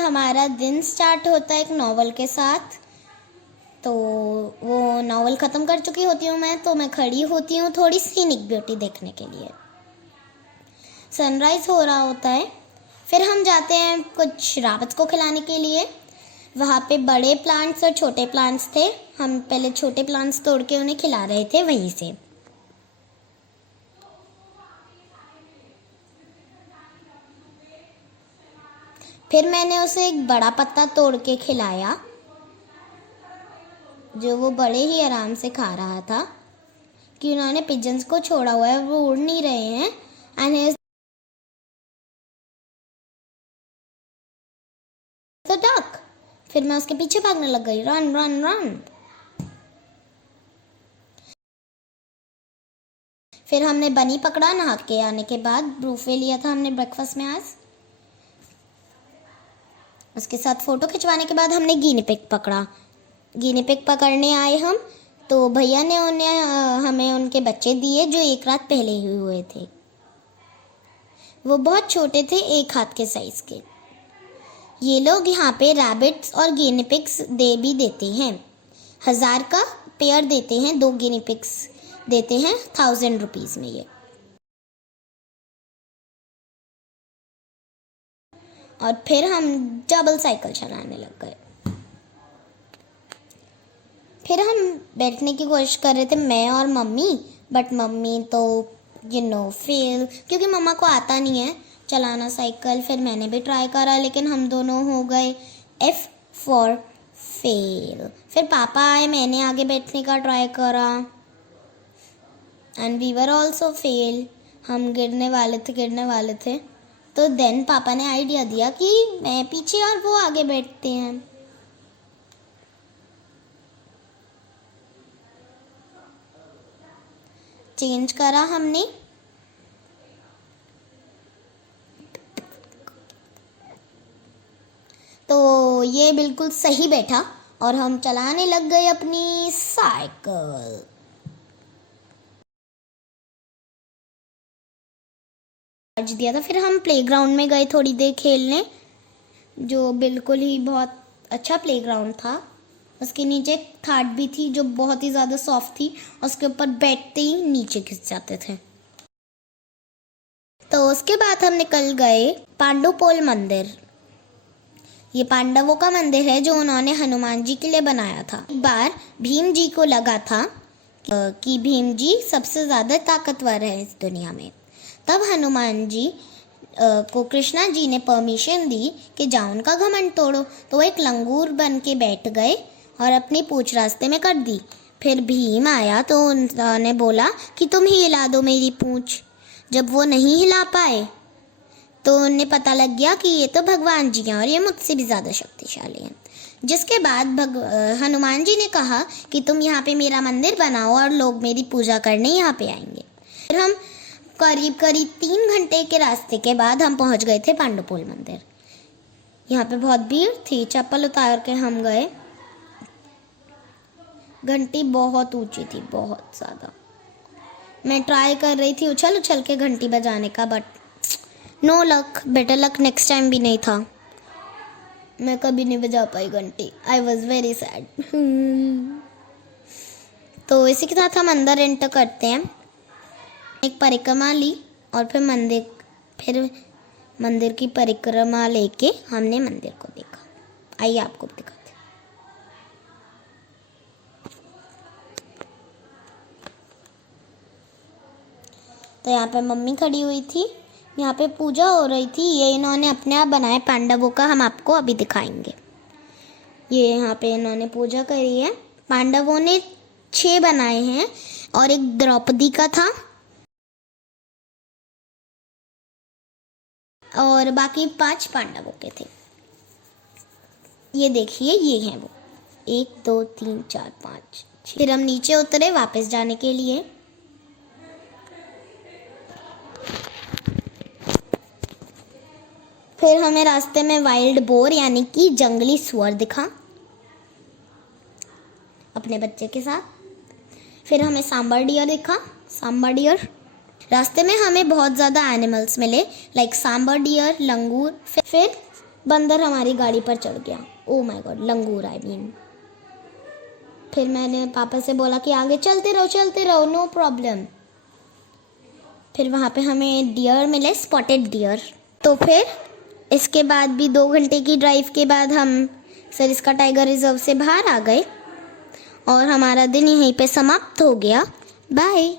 हमारा दिन स्टार्ट होता है एक नॉवल के साथ। तो वो नॉवल ख़त्म कर चुकी होती हूँ मैं, तो मैं खड़ी होती हूँ थोड़ी सीनिक ब्यूटी देखने के लिए। सनराइज़ हो रहा होता है, फिर हम जाते हैं कुछ राबट्स को खिलाने के लिए। वहाँ पे बड़े प्लांट्स और छोटे प्लांट्स थे। हम पहले छोटे प्लांट्स तोड़ के उन्हें खिला रहे थे वहीं से। फिर मैंने उसे एक बड़ा पत्ता तोड़ के खिलाया, जो वो बड़े ही आराम से खा रहा था, कि उन्होंने पिजन्स को छोड़ा हुआ है, वो उड़ नहीं रहे हैं। And he is the duck. फिर मैं उसके पीछे भागने लग गई, रन रन रन। फिर हमने बनी पकड़ा। नहा के आने के बाद ब्रूफे लिया था हमने ब्रेकफास्ट में आज। उसके साथ फ़ोटो खिंचवाने के बाद हमने गिनी पिग पकड़ा। गिनी पिग पकड़ने आए हम, तो भैया ने उन्हें हमें उनके बच्चे दिए जो एक रात पहले ही हुए थे। वो बहुत छोटे थे, एक हाथ के साइज़ के। ये लोग यहाँ पे रैबिट्स और गिनी पिग्स दे भी देते हैं। 1000 का पेयर देते हैं, 2 गिनी पिग्स देते हैं 1000 रुपीज़ में ये। और फिर हम डबल साइकिल चलाने लग गए। फिर हम बैठने की कोशिश कर रहे थे, मैं और मम्मी, बट मम्मी तो फेल, क्योंकि मम्मा को आता नहीं है चलाना साइकिल। फिर मैंने भी ट्राई करा, लेकिन हम दोनों हो गए F फॉर फेल। फिर पापा आए, मैंने आगे बैठने का ट्राई करा and we were also fail. हम गिरने वाले थे। तो देन पापा ने आइडिया दिया कि मैं पीछे और वो आगे बैठते हैं। चेंज करा हमने। तो ये बिल्कुल सही बैठा और हम चलाने लग गए अपनी साइकिल। दिया था। फिर हम प्लेग्राउंड में गए थोड़ी देर खेलने, जो बिल्कुल ही बहुत अच्छा प्लेग्राउंड था। उसके नीचे एक थाट भी थी जो बहुत ही ज़्यादा सॉफ्ट थी, उसके ऊपर बैठते ही नीचे घिस जाते थे। तो उसके बाद हम निकल गए पांडुपोल मंदिर। ये पांडवों का मंदिर है जो उन्होंने हनुमान जी के लिए बनाया था। एक बार भीम जी को लगा था कि भीम जी सबसे ज़्यादा ताकतवर है इस दुनिया में। तब हनुमान जी को कृष्णा जी ने परमिशन दी कि जाओ उनका घमंड तोड़ो। तो वो एक लंगूर बन के बैठ गए और अपनी पूंछ रास्ते में कर दी। फिर भीम आया तो उन्होंने बोला कि तुम ही हिला दो मेरी पूंछ। जब वो नहीं हिला पाए तो उन्हें पता लग गया कि ये तो भगवान जी हैं और ये मुझसे भी ज़्यादा शक्तिशाली हैं। जिसके बाद हनुमान जी ने कहा कि तुम यहाँ पे मेरा मंदिर बनाओ और लोग मेरी पूजा करने यहाँ पे आएंगे। फिर हम करीब 3 घंटे के रास्ते के बाद हम पहुँच गए थे पांडुपोल मंदिर। यहाँ पे बहुत भीड़ थी, चप्पल उतार के हम गए। घंटी बहुत ऊंची थी, बहुत ज़्यादा। मैं ट्राई कर रही थी उछल के घंटी बजाने का, but no luck. Better luck next time भी नहीं था। मैं कभी नहीं बजा पाई घंटी। I was very sad. तो इसी के साथ हम अंदर एंटर करते हैं। एक परिक्रमा ली और फिर मंदिर की परिक्रमा लेके हमने मंदिर को देखा। आइए आपको दिखाते। तो यहाँ पे मम्मी खड़ी हुई थी, यहाँ पे पूजा हो रही थी। ये इन्होंने अपने आप बनाए पांडवों का, हम आपको अभी दिखाएंगे। ये यहाँ पे इन्होंने पूजा करी है। पांडवों ने 6 बनाए हैं और एक द्रौपदी का था और बाकी 5 पांडवों के थे। ये देखिए, ये हैं वो 1 2 3 4 5 6। फिर हम नीचे उतरे वापस जाने के लिए। फिर हमें रास्ते में वाइल्ड बोर यानी कि जंगली सुअर दिखा अपने बच्चे के साथ। फिर हमें सांबर डियर दिखा। सांबर डियर। रास्ते में हमें बहुत ज़्यादा एनिमल्स मिले, लाइक सांबर डियर, लंगूर। फिर बंदर हमारी गाड़ी पर चढ़ गया। Oh my God, langur I mean. फिर मैंने पापा से बोला कि आगे चलते रहो, नो प्रॉब्लम। फिर वहाँ पे हमें डियर मिले, स्पॉटेड डियर। तो फिर इसके बाद भी 2 घंटे की ड्राइव के बाद हम सरिस्का टाइगर रिजर्व से बाहर आ गए और हमारा दिन यहीं पे समाप्त हो गया। बाय।